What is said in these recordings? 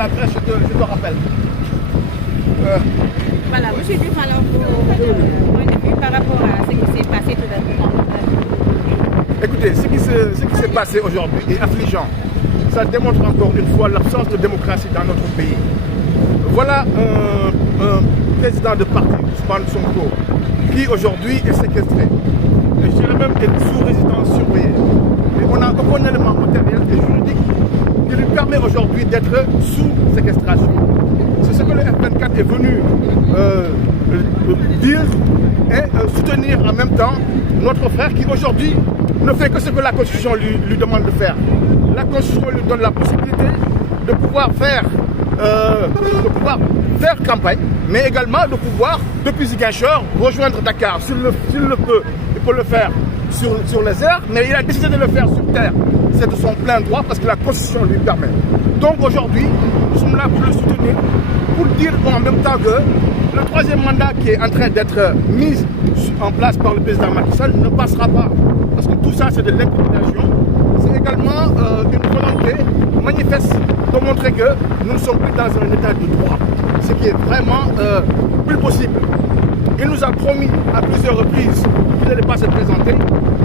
la presse, je te rappelle. Voilà, monsieur Diouf, alors votre point de vue par rapport à ce qui s'est passé tout à l'heure. Écoutez, ce qui s'est passé aujourd'hui est affligeant. Ça démontre encore une fois l'absence de démocratie dans notre pays. Voilà un président de parti, Ousmane Sonko, qui aujourd'hui est séquestré. Et je dirais même est sous résidence surveillée. Et on n'a aucun élément matériel et juridique qui lui permet aujourd'hui d'être sous séquestration. C'est ce que le F24 est venu dire et soutenir en même temps notre frère qui aujourd'hui ne fait que ce que la Constitution lui demande de faire. La Constitution lui donne la possibilité de pouvoir faire campagne, mais également de pouvoir, depuis Ziguinchor, rejoindre Dakar. S'il le peut, il peut le faire sur les airs, mais il a décidé de le faire sur terre. C'est de son plein droit parce que la Constitution lui permet. Donc aujourd'hui, nous sommes là pour le soutenir, pour dire en même temps que le troisième mandat qui est en train d'être mis en place par le président Macky Sall ne passera pas. Parce que tout ça, c'est de l'intimidation. C'est également une volonté manifeste de montrer que nous ne sommes plus dans un état de droit. Ce qui est vraiment plus possible. Il nous a promis à plusieurs reprises qu'il n'allait pas se présenter,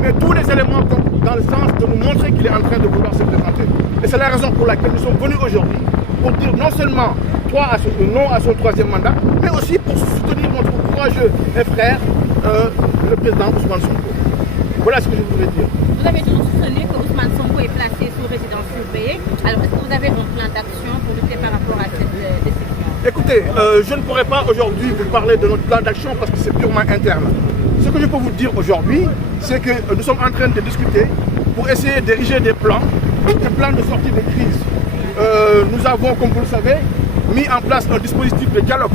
mais tous les éléments vont dans le sens de nous montrer qu'il est en train de vouloir se présenter. Et c'est la raison pour laquelle nous sommes venus aujourd'hui, pour dire non seulement non à son troisième mandat, mais aussi pour soutenir notre courageux frère, le président Ousmane Sonko. Voilà ce que je voulais dire. Vous avez toujours soutenu que Ousmane Sonko est placé sous résidence surveillée. Alors, est-ce que vous avez un plan d'action pour lutter par rapport à cette décision? Écoutez, je ne pourrais pas aujourd'hui vous parler de notre plan d'action parce que c'est purement interne. Ce que je peux vous dire aujourd'hui, c'est que nous sommes en train de discuter pour essayer d'ériger des plans de sortie de crise. Nous avons, comme vous le savez, mis en place un dispositif de dialogue.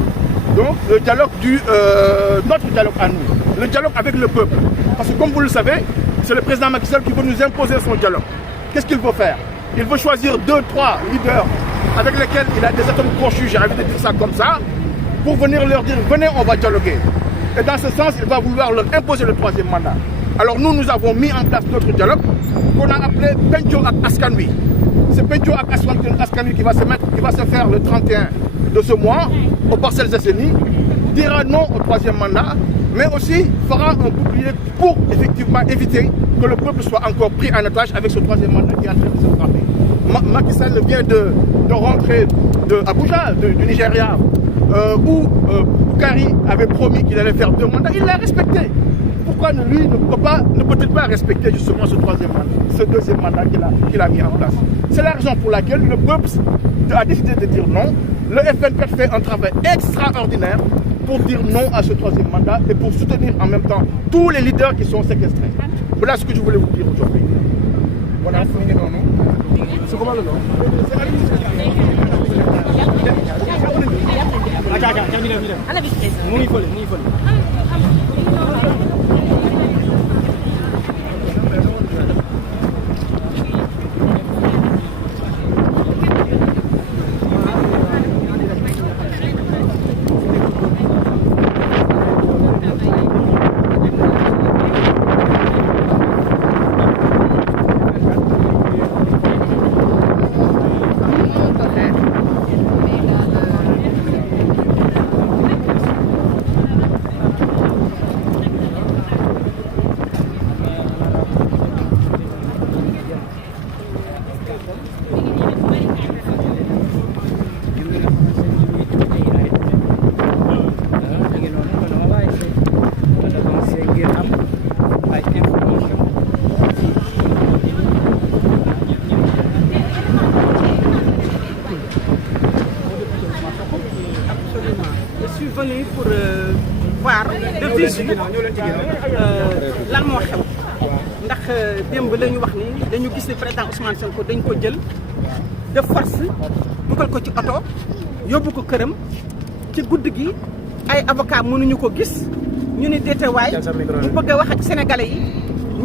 Donc, le dialogue notre dialogue à nous, le dialogue avec le peuple. Parce que comme vous le savez, c'est le président Macky Sall qui veut nous imposer son dialogue. Qu'est-ce qu'il veut faire? Il veut choisir 2-3 leaders avec lesquels il a des atomes crochus, j'ai envie de dire ça comme ça, pour venir leur dire, venez, on va dialoguer. Et dans ce sens, il va vouloir leur imposer le troisième mandat. Alors nous avons mis en place notre dialogue qu'on a appelé Pencho ak Askan Wi. C'est Pencho ak Askan Wi qui va se faire le 31 de ce mois aux Parcelles Assainies, dira non au troisième mandat, mais aussi fera un bouclier pour effectivement éviter que le peuple soit encore pris en otage avec ce troisième mandat qui est en train de se frapper. Macky Sall vient de rentrer d'Abuja, du Nigeria, où Boukari avait promis qu'il allait faire 2 mandats. Il l'a respecté. Pourquoi lui ne peut-il pas respecter justement ce troisième mandat, ce deuxième mandat qu'il a mis en place? C'est la raison pour laquelle le peuple a décidé de dire non. Le F24 fait un travail extraordinaire pour dire non à ce troisième mandat et pour soutenir en même temps tous les leaders qui sont séquestrés. Voilà ce que je voulais vous dire aujourd'hui. Voilà, c'est comment le nom? venu pour voir de visu lan moo xew ndax démb la ñu wax ni dañu gis ne président Ousmane Sonko dañ ko jël de force dugal ko ci oto yóbbu ko këram ci guddi gi ay avocat mënuñu ko gis ñu ne déetewaay bu bëgg a wax ak sénégalais yi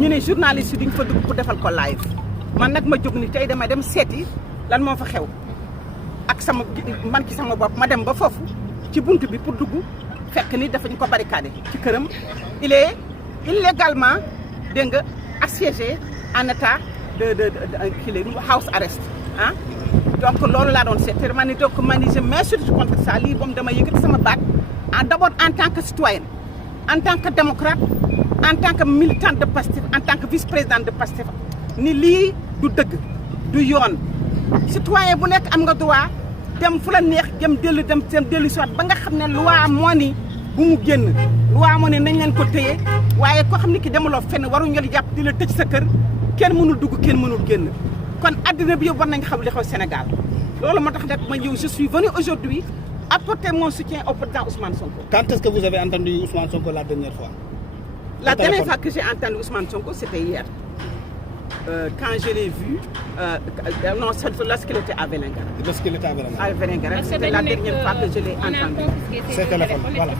ñu ne journaliste yi duñ fa dugg pour defal ko live man nag ma jóg ni tey dama dem seeti lan moo fa xew ak sama man ci sama bopp ma dem ba foofu ci buntu bi pour dugg fekk ni dafañ ko barricadé ci këram il est illégalement dégg nga assiégé en état de house arrest ah donc loolu laa doon seet ma ni donc man je m'insurge contre ça lii moom dama yëkkati sama baat d'abord en tant que citoyenne en tant que démocrate en tant que militante de Pastef en tant que vice-présidente de Pastef ni lii du dëgg du yoon citoyen bu nekk am nga droit dem fu la neex dem dellu si waat ba nga xam ne loi moo ni bu mu génn loi moo ni nañ leen ko téye waaye koo xam ne ki demaloo fenn waruñu la jàpp di la tëj sa kër kenn mënul dugg kenn mënul génn kon addina bi yëpp war nañ xam li xew Sénégal loolu moo tax nag ma ñëw je suis venu aujourd'hui apporter mon soutien au président Ousmane Sonko. Quand est-ce que vous avez entendu Ousmane Sonko la dernière fois? La dernière fois que j'ai entendu Ousmane Sonko, c'était hier. Quand je l'ai vu, non, c'est lorsqu'il était à Vélingara. Lorsqu'il était à Vélingara. À Vélingara, c'était la dernière fois que je l'ai entendu. C'est téléphone, voilà.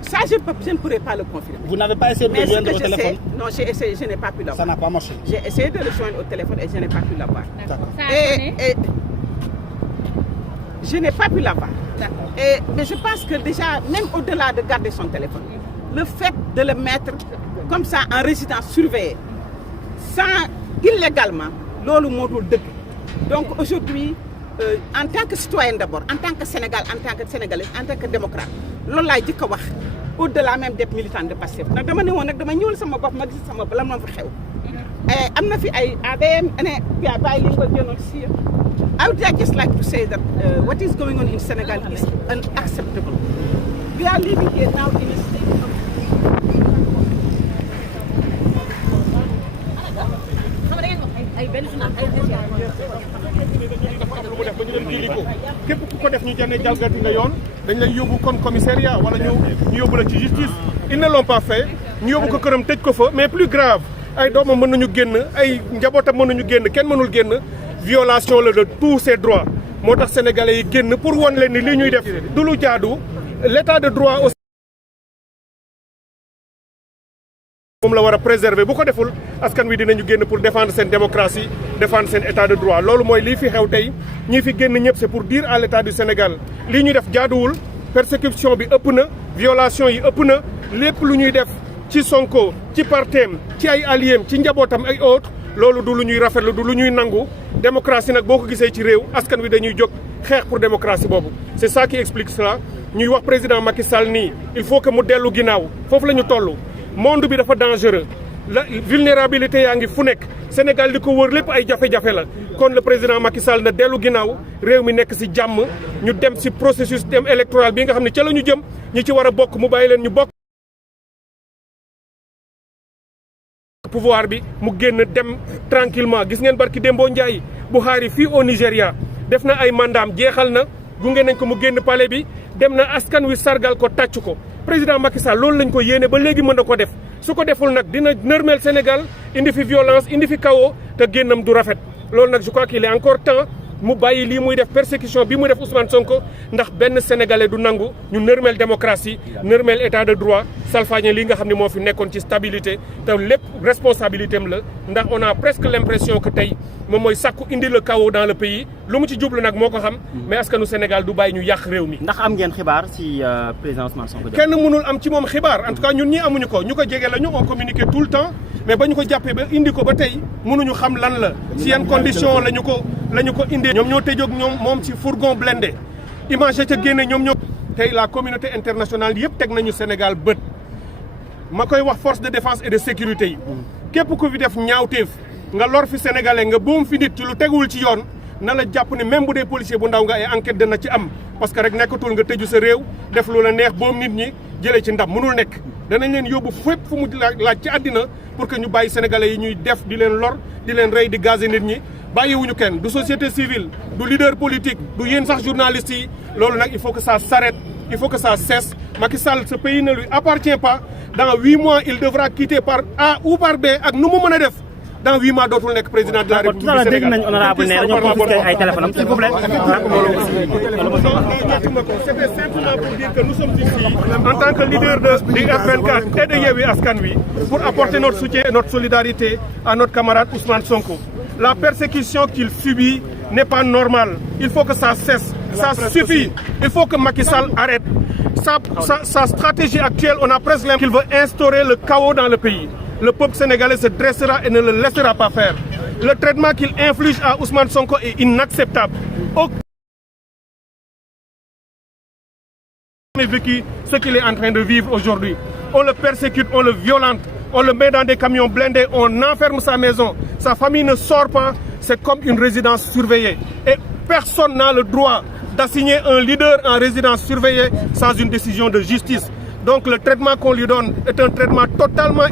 Ça, je ne pourrais pas le confirmer. Vous n'avez pas essayé de le joindre au téléphone? Non, j'ai essayé, je n'ai pas pu l'avoir. Ça n'a pas marché? J'ai essayé de le joindre au téléphone et je n'ai pas pu l'avoir. D'accord. Et je n'ai pas pu l'avoir. Mais je pense que déjà, même au-delà de garder son téléphone, le fait de le mettre comme ça en résidence surveillée, sans illégalement, loolu moo dul dëgg. Donc aujourd'hui, en tant que citoyenne d'abord, en tant que Sénégal, en tant que Sénégalais, en tant que démocrate, loolu laay jëkk a wax au-delà même d'être militant de Pastef. Nag dama ne woon nag dama ñëwal sama bopp ma gis sama bopp lan moo fi xew. Am na fi ay ADM ne yaa bàyyi li nga jënoon si I would just like to say that what is going on in Senegal is unacceptable. We are living here now in a state of képp ku ko def ñu jëndee jalgati nga yoon dañ lay yóbbu comme commissariat wala ñu yóbbu la ci justice. Ils ne l'ont pas fait ñu yóbbu ko këram tëj ko fa mais plus grave ay doomam mën nañu génn ay njabootam mën nañu génn kenn mënul génn. Violation la de tous ses droits moo tax sénégalais yi génn pour won leen ni li ñuy def du lu jaadu l'état de droit aussi moom la war a préserver bu ko deful askan wi dinañu génn pour défendre seen démocratie défendre seen état de droit loolu mooy lii fi xew tey ñii fi génn ñëpp c'est pour dire à l'état du Sénégal lii ñuy def jaaduwul persécution bi ëpp na violation yi ëpp na lépp lu ñuy def ci Sonko ci parteem ci ay alliés ci njabootam ay autres loolu du lu ñuy rafetlu du lu ñuy nangu démocratie nag boo ko gisee ci réew askan wi dañuy jóg xeex pour démocratie boobu c'est ça qui explique cela ñuy wax président Macky Sall nii il faut que mu dellu ginnaaw foofu la ñu toll monde bi dafa dangereux la vulnérabilité yaa ngi fu nekk Sénégal li ko wër lépp ay jafe-jafe la kon le président Macky Sall na dellu ginnaaw réew mi nekk ci jàmm ñu dem ci processus dem électoral bi nga xam ne ca la ñu jëm ñi ci war a bokk mu bàyyi leen ñu bokk pouvoir bi mu génn dem tranquillement gis ngeen barki Dembo Ndiaye Buhari fii au Nigéria def na ay mandaam jeexal na gunge nañ ko mu génn palais bi dem na askan wi sargal ko tàcc ko président Macky Sall loolu lañ ko yéene ba léegi mën na ko def su ko deful nag dina nërmeel Sénégal indi fi violence indi fi chaos te génnam du rafet loolu nag je crois qu'il est encore temps mu bàyyi lii muy def persécution bi muy def Ousmane Sonko ndax benn sénégalais du nangu ñu nërmeel démocratie nërmeel état de droit salfaañe lii nga xam ne moo fi nekkoon ci stabilité te lépp responsabilité am la ndax on a presque l'impression que tey moom mooy sàkku indi le chaos dans le pays lu mu ci jublu nag moo ko xam mais askanu Sénégal du bàyyi ñu yàq réew mi. ndax am ngeen xibaar ci président Ousmane Sonko. kenn mënul am ci moom xibaar en tout cas ñun ñii amuñu ko ñu ko jege la ñu on communiqué tout le temps mais ba ñu ko jàppee ba indi ko ba tey mënuñu xam lan la ci yan condition la ñu ko indee. ñoom ñoo tëjoog ñoom moom ci fourgon blindé image ca génne ñoom ñoo tey la communauté internationale yëpp teg nañu Sénégal bët ma koy wax force de défense et de sécurité yi képp ku fi def ñaawteef nga lor fi sénégalais nga boom fi nit ci lu teguwul ci yoon na la jàpp ne même bu dee policier bu ndaw nga ay enquête dana ci am parce que rek nekkatul nga tëju sa réew def lu la neex boom nit ñi jëlee ci ndam mënul nekk danañ leen yóbbu fépp fu mu laaj ci àddina pour que ñu bàyyi sénégalais yi ñuy def di leen lor di leen rey di gazer nit ñi bàyyiwuñu kenn du société civile du leader politique du yéen sax journalistes yi loolu nag il faut que ça s'arrête il faut que ça cesse Macky Sall ce pays ne lui appartient pas dans 8 mois il devra quitter par A ou par B ak nu mu mën a def dans 8 mois dootul nekk président de la République du Sénégal. dégg nañu honorable ne dañoo confisqué ay téléphone s'il vous plaît. C'était simplement pour dire que nous sommes ici en tant que leader du F24 et de Yewwi Askan Wi pour apporter notre soutien et notre solidarité à notre camarade Ousmane Sonko. La persécution qu'il subit n'est pas normale. Il faut que ça cesse. Ça suffit. Il faut que Macky Sall arrête. Sa stratégie actuelle, on a presque l'impression qu'il veut instaurer le chaos dans le pays. Le peuple sénégalais se dressera et ne le laissera pas faire. Le traitement qu'il inflige à Ousmane Sonko est inacceptable. On a vécu ce qu'il est en train de vivre aujourd'hui. On le persécute, on le violente, on le met dans des camions blindés, on enferme sa maison. Sa famille ne sort pas, c'est comme une résidence surveillée. Et personne n'a le droit d'assigner un leader en résidence surveillée sans une décision de justice. Donc le traitement qu'on lui donne est un traitement totalement